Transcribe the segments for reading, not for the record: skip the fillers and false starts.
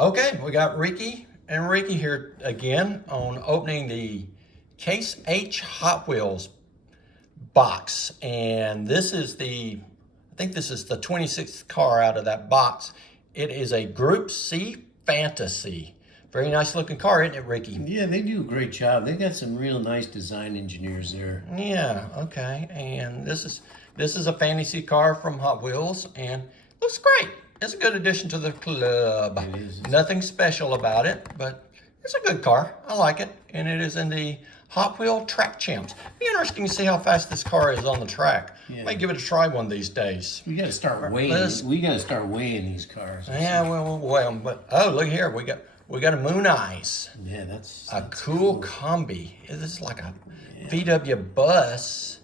Okay, we got Ricky and Ricky here again on opening the Case H Hot Wheels box. And this is I think this is the 26th car out of that box. It is a Group C Fantasy. Very nice looking car, isn't it, Ricky? Yeah, they do a great job. They got some real nice design engineers there. Yeah, okay. And this is a fantasy car from Hot Wheels and looks great. It's a good addition to the club. It is. Nothing special about it, but it's a good car. I like it. And it is in the Hot Wheel Track Champs. Be interesting to see how fast this car is on the track. Yeah. Might give it a try one of these days. We got to start weighing. We got to start weighing these cars. Yeah, well, but oh, look here. We got a Moon Eyes. Yeah, that's a Kool Kombi. This is like a VW bus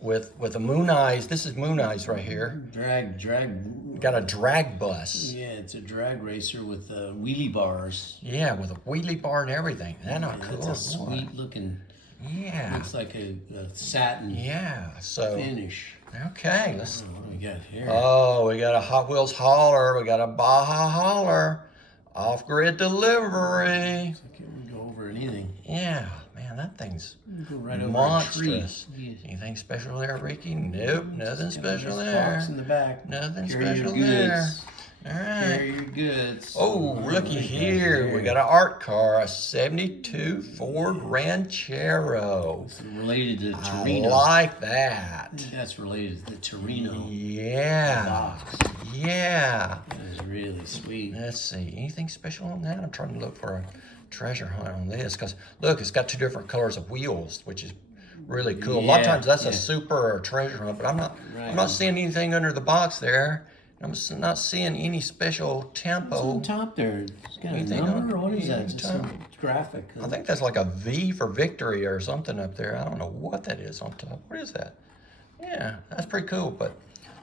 with a Moon Eyes. This is Moon Eyes right here. Drag. Got a drag bus. Yeah, it's a drag racer with wheelie bars. Yeah, with a wheelie bar and everything. That's not cool. That's a sweet looking. Yeah. Looks like a satin. Yeah. So finish. Okay, let's. What do we got here? Oh, we got a Hot Wheels hauler. We got a Baja Hauler. Off-grid delivery. Looks like it would go over anything. Yeah, man, that thing's go right over monstrous. A tree. Anything special there, Ricky? Nope, nothing special there. Box in the back. Nothing Carry special your there. goods. All right. Carry your goods. Oh, looky here. We got an art car, a 72 Ford Ranchero. It's related to Torino. I like that. That's related to the Torino. Yeah. Box. Yeah. That is really sweet. Let's see. Anything special on that? I'm trying to look for a treasure hunt on this because look, it's got two different colors of wheels, which is really cool. A lot of times that's a super or a treasure hunt, but I'm not seeing anything under the box there. I'm not seeing any special tempo. What's on top there? It's got a number, or what is that? Just some graphic. I think that's like a V for victory or something up there. I don't know what that is on top. What is that? Yeah, that's pretty cool. But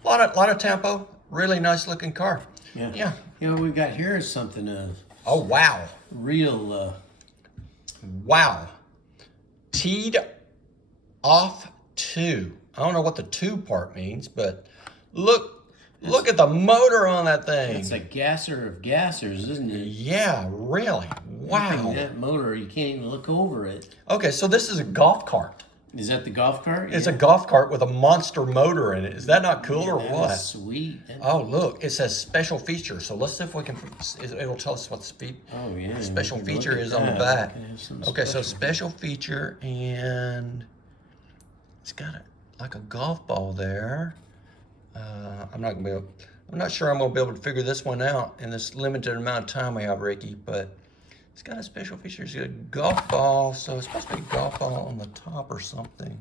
a lot of tempo. Really nice looking car. Yeah. Yeah. You know what we got here is something oh wow. Real. Wow. Teed off 2. I don't know what the 2 part means, but look at the motor on that thing. It's a gasser of gassers, isn't it? Yeah, really. Wow. That motor, you can't even look over it. Okay, so this is a golf cart. Is that the golf cart? It's a golf cart with a monster motor in it. Is that not cool or what? That's sweet. Oh, look, it says special feature. So let's see if we can, it'll tell us what the special feature is on the back. Okay, so special feature, and it's got like a golf ball there. I'm not sure I'm gonna be able to figure this one out in this limited amount of time we have, Ricky, but it's got a special feature. It's got a golf ball, so it's supposed to be a golf ball on the top or something.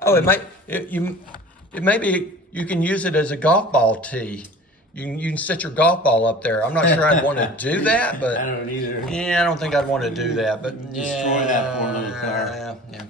Oh, it may be you can use it as a golf ball tee. You can set your golf ball up there. I'm not sure I'd want to do that, but I don't either. Yeah, I don't think I'd want to do that, but Destroy that poor little car. Yeah.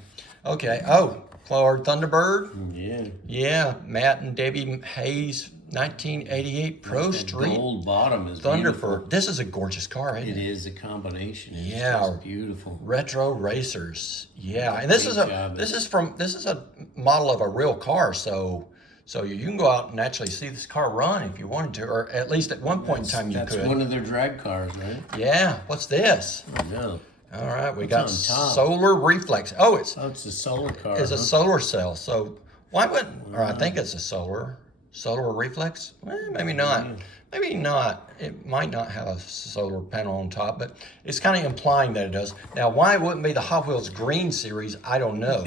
Okay. Oh, Ford Thunderbird. Yeah. Yeah, Matt and Debbie Hayes, 1988 Pro Street. Gold bottom is Thunderbird. beautiful. This is a gorgeous car, isn't it? It is a combination. It's just beautiful. Retro racers. Yeah, and this is a model of a real car, so you can go out and actually see this car run if you wanted to, or at least at one point in time you could. That's one of their drag cars, right? Yeah. What's this? I know. All right, we got solar reflex. Oh, it's a solar car. It's a solar cell. So why wouldn't? Or I think it's a solar reflex. Maybe not. Maybe not. It might not have a solar panel on top, but it's kind of implying that it does. Now, why it wouldn't be the Hot Wheels Green series, I don't know.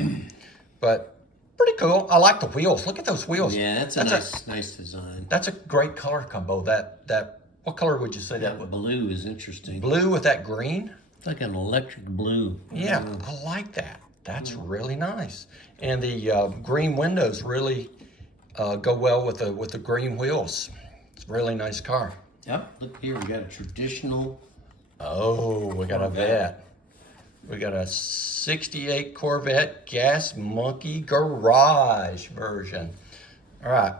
But pretty cool. I like the wheels. Look at those wheels. Yeah, that's a nice design. That's a great color combo. That what color would you say that was? Blue is interesting. Blue with that green. It's like an electric blue. Yeah, I like that. That's really nice. And the green windows really go well with the green wheels. It's a really nice car. Yep. Look here, we got a traditional. Oh, we got a Corvette. We got a 68 Corvette Gas Monkey Garage version. All right.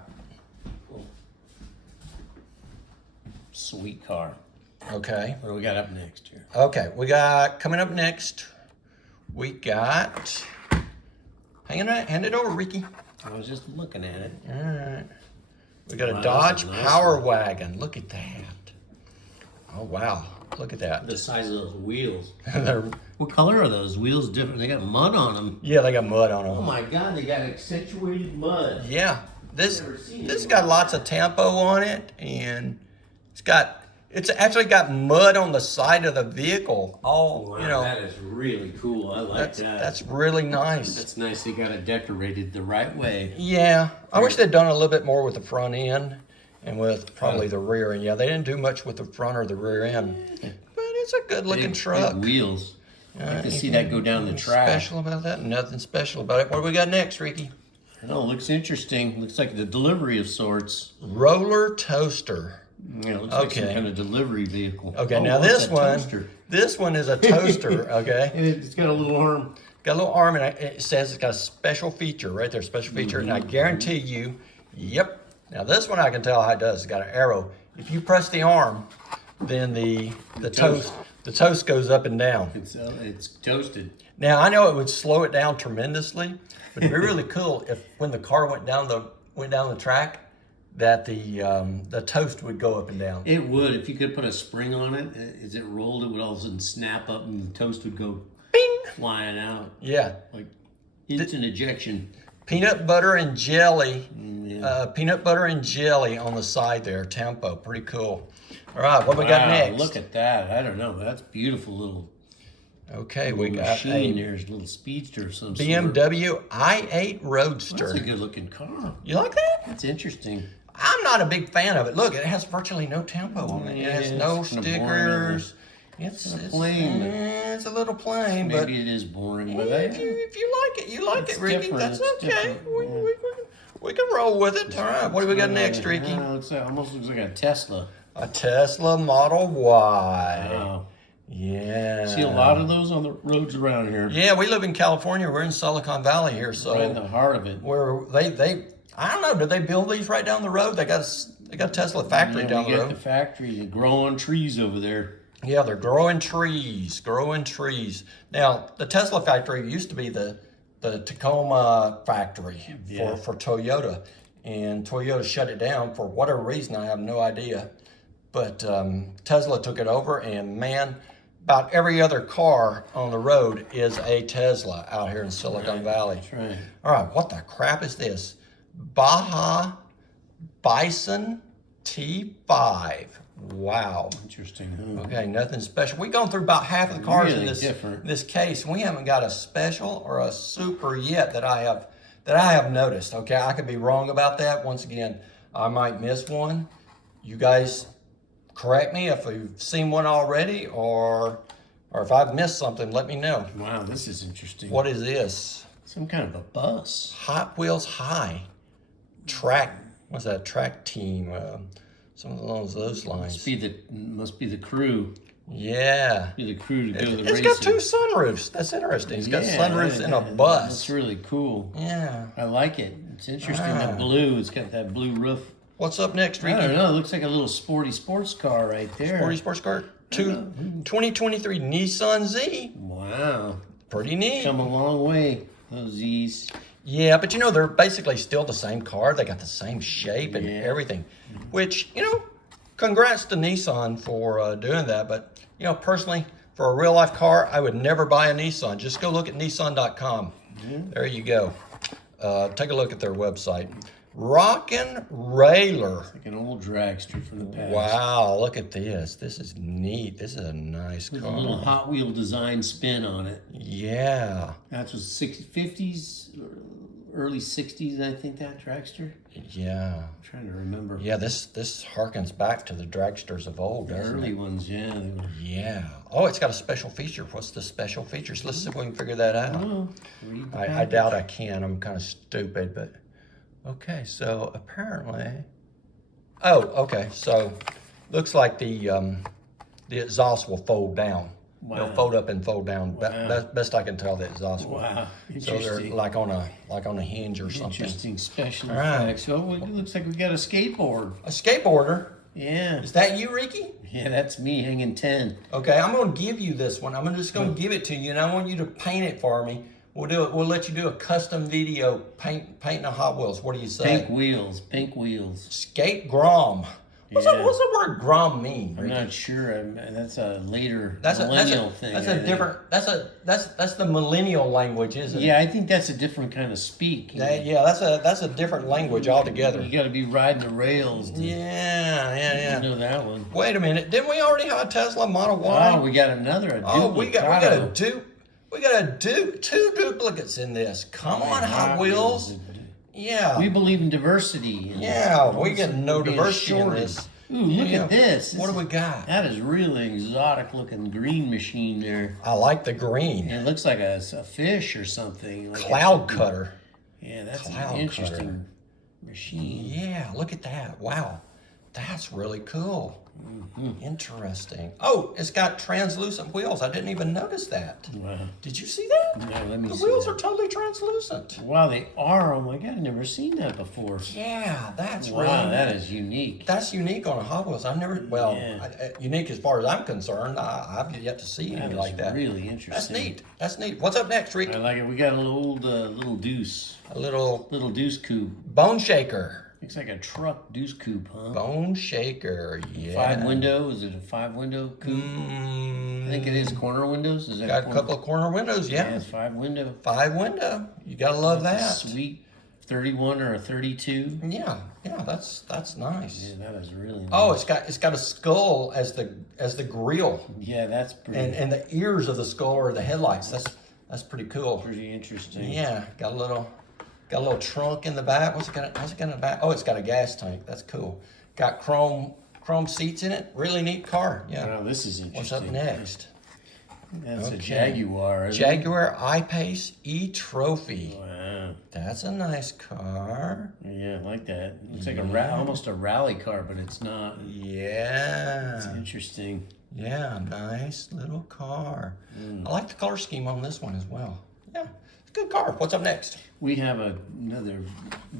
Sweet car. Okay. What do we got up next here? Okay, coming up next, we got, hand it over, Ricky. I was just looking at it. All right. We got a Dodge Power Wagon. Look at that. Oh, wow. Look at that. The size of those wheels. They're, What color are those wheels different? They got mud on them. yeah, they got mud on them. Oh my God, they got accentuated mud. Yeah. This got lots of tempo on it, and it's actually got mud on the side of the vehicle. All, Wow, you know. that is really cool. I like that. That's really nice. That's nice. They got it decorated the right way. Yeah. I wish they'd done a little bit more with the front end and with probably the rear end. Yeah, they didn't do much with the front or the rear end. But it's a good looking truck. Big wheels. I can see that go down the track. Special about that? Nothing special about it. What do we got next, Ricky? I know, it looks interesting. Looks like the delivery of sorts. Roller toaster. Yeah, it looks like some kind of delivery vehicle. Okay, now this one is a toaster, okay? And it's got a little arm. Got a little arm, and it says it's got a special feature right there, special feature. And I guarantee you, yep. Now this one I can tell how it does. It's got an arrow. If you press the arm, then the toast goes up and down. It's toasted. Now I know it would slow it down tremendously, but it'd be really cool if when the car went down the track, that the toast would go up and down. It would. If you could put a spring on it, as it rolled, it would all of a sudden snap up and the toast would go Bing! Flying out. Yeah. Like instant ejection. Peanut butter and jelly. Yeah. Peanut butter and jelly on the side there. Tempo. Pretty cool. All right, what we got next? Look at that. I don't know. That's beautiful little. Okay, little we got machine. There's a little speedster or some BMW sort. i8 Roadster. That's a good looking car. You like that? That's interesting. I'm not a big fan of it. Look, it has virtually no tempo on it. It has no stickers. It's plain. It's a little plain, Maybe but it is boring. But if you like it, you like it, Ricky. Different. That's It's okay. different. We can roll with it. All right, what do we got next, Ricky? Almost looks like a Tesla. A Tesla Model Y. Wow. Yeah. See a lot of those on the roads around here. Yeah, we live in California. We're in Silicon Valley here, so right in the heart of it. Where they I don't know. Did they build these right down the road? They got a Tesla factory down the road. The factory. They grow on trees over there. Yeah, they're growing trees. Now, the Tesla factory used to be the Tacoma factory for Toyota, and Toyota shut it down for whatever reason. I have no idea, but Tesla took it over, and man, about every other car on the road is a Tesla out here in Silicon Valley. That's right. All right, what the crap is this? Baja Bison T5. Wow. Interesting. Huh? Okay, nothing special. We've gone through about half of the cars in different. this case. We haven't got a special or a super yet that I have noticed. Okay, I could be wrong about that. Once again, I might miss one. You guys correct me if you've seen one already, or if I've missed something, let me know. Wow, this is interesting. What is this? Some kind of a bus. Hot Wheels High. Track. What's that? Track team. Some of those lines. Must be the crew. Yeah. Be the crew to go to the racing. It's got two sunroofs. That's interesting. It's got sunroofs in a bus. That's really cool. Yeah. I like it. It's interesting. That blue. It's got that blue roof. What's up next, Ricky? I don't know. It looks like a little sporty sports car right there. Sporty sports car. 2023 Nissan Z. Wow. Pretty neat. Come a long way, those Zs. Yeah, but they're basically still the same car. They got the same shape and everything, which, congrats to Nissan for doing that. But, personally, for a real life car, I would never buy a Nissan. Just go look at Nissan.com. There you go. Take a look at their website. Rockin Railer. Like an old dragster from the past. Wow, look at this. This is neat. This is a nice car. A little Hot Wheel design spin on it. Yeah. That was 50s, early 60s, I think, that dragster. Yeah. I'm trying to remember. Yeah, this harkens back to the dragsters of old, doesn't it? The early ones, yeah. They were... Yeah. Oh, it's got a special feature. What's the special features? Let's see if we can figure that out. Oh, I doubt I can. I'm kind of stupid, but... Okay, so apparently... Oh, okay, so looks like the exhaust will fold down. Wow. It'll fold up and fold down. Wow. Best I can tell, the exhaust will. Wow, So they're like on a hinge or something. Interesting special right. effects. So it looks like we got a skateboard. A skateboarder? Yeah. Is that you, Ricky? Yeah, that's me hanging 10. Okay, I'm going to give you this one. I'm just going to give it to you, and I want you to paint it for me. We'll let you do a custom video painting the Hot Wheels. What do you say? Pink wheels. Skate Grom. What's the word Grom mean? I'm not sure. That's a later That's millennial thing. That's a different. That's the millennial language, isn't it? Yeah, I think that's a different kind of speak. Yeah, that's a different language altogether. You got to be riding the rails. Yeah. You know that one. Wait a minute. Didn't we already have a Tesla Model Y? Oh, we got another. We got a dupe. We got a dupe. 2 duplicates in this. Come on, Hot Wheels. Yeah. We believe in diversity. Yeah, we get no diversity in this. Ooh, look at this. What do we got? That is really exotic looking green machine there. I like the green. It looks like a fish or something. Like Cloud cutter. Yeah, that's an interesting machine. Yeah, look at that. Wow. That's really cool. Interesting. Oh, it's got translucent wheels. I didn't even notice that. Wow. Did you see that? No, let me see. The see wheels that. are totally translucent. Wow, they are. Oh my God, I've never seen that before. Yeah, that's wow, really. that is unique. That's unique on a Hot Wheels. I've never. Well, unique as far as I'm concerned. I've yet to see anything like that. Really interesting. That's neat. That's neat. What's up next, Rick? I like it. We got a little deuce. A little deuce coupe. Bone shaker. Looks like a truck deuce coupe, huh? Bone shaker, yeah. 5 window? Is it a 5 window coupe? I think it is. Corner windows? Is that got a couple of corner windows, yeah. Yeah, it's 5 window. 5 window. You gotta love that. Sweet 31 or a 32. Yeah, that's nice. Yeah, that is really nice. Oh, it's got a skull as the grill. Yeah, that's pretty. And the ears of the skull are the headlights. That's pretty cool. Pretty interesting. Yeah, got a little trunk in the back. What's it got in the back? Oh, it's got a gas tank. That's cool. Got chrome seats in it. Really neat car. Yeah. Oh, this is interesting. What's up next? That's a Jaguar. Jaguar I-Pace eTrophy. Wow. That's a nice car. Yeah, I like that. It's like almost a rally car, but it's not. Yeah. It's interesting. Yeah, nice little car. I like the color scheme on this one as well. Yeah, it's a good car. What's up next? We have another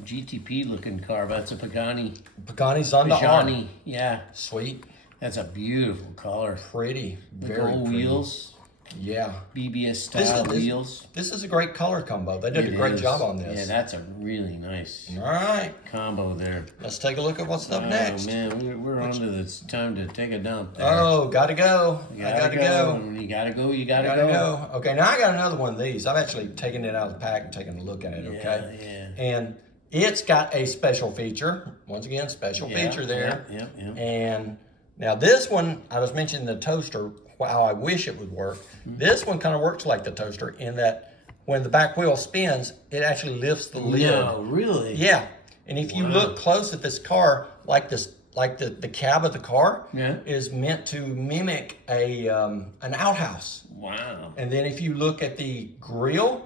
GTP looking car. That's a Pagani Zonda R. Yeah. Sweet. That's a beautiful color. Pretty. The Very gold pretty. wheels. Yeah. BBS style wheels. This is a great color combo. They did a great job on this. Yeah, that's a really nice All right. combo there. Let's take a look at what's up next. Oh, man, we're on to this time to take a dump there. Oh, gotta go. I gotta go. You gotta go. You gotta go. Okay, now I got another one of these. I've actually taken it out of the pack and taken a look at it, okay? Yeah. And it's got a special feature. Once again, special feature there. Yeah. And now this one, I was mentioning the toaster, how I wish it would work. This one kind of works like the toaster in that when the back wheel spins, it actually lifts the lid. No, really? Yeah. And if you look close at this car, like the cab of the car is meant to mimic an outhouse. Wow. And then if you look at the grill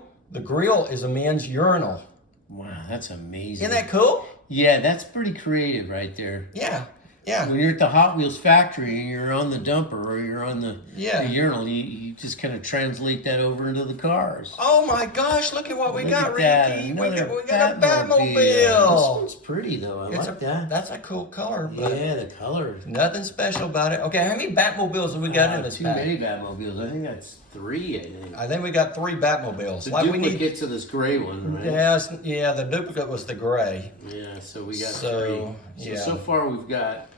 is a men's urinal. Wow, that's amazing. Isn't that cool? Yeah, that's pretty creative right there. Yeah. When you're at the Hot Wheels factory and you're on the dumper or you're on the urinal, you just kind of translate that over into the cars. Oh my gosh, look at what we got, Ricky. We got a Batmobile. This one's pretty though. I like that. That's a cool color. But yeah, the color. Nothing special about it. Okay, how many Batmobiles have we got in this Too pack? many Batmobiles. I think that's 3, I think we got 3 Batmobiles. The duplicate to this gray one, right? Yeah, the duplicate was the gray. Yeah, so we got 3. So so far we've got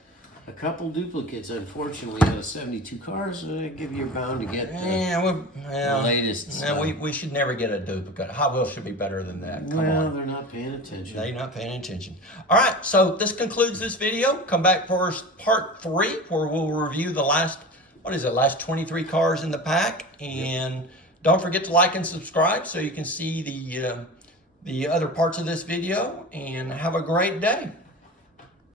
a couple duplicates, unfortunately, out of 72 cars. I give you're bound to get the latest. We should never get a duplicate. Hot Wheels should be better than that. Come on. They're not paying attention. They're not paying attention. All right, so this concludes this video. Come back for part 3, where we'll review the last 23 cars in the pack. And don't forget to like and subscribe so you can see the other parts of this video. And have a great day.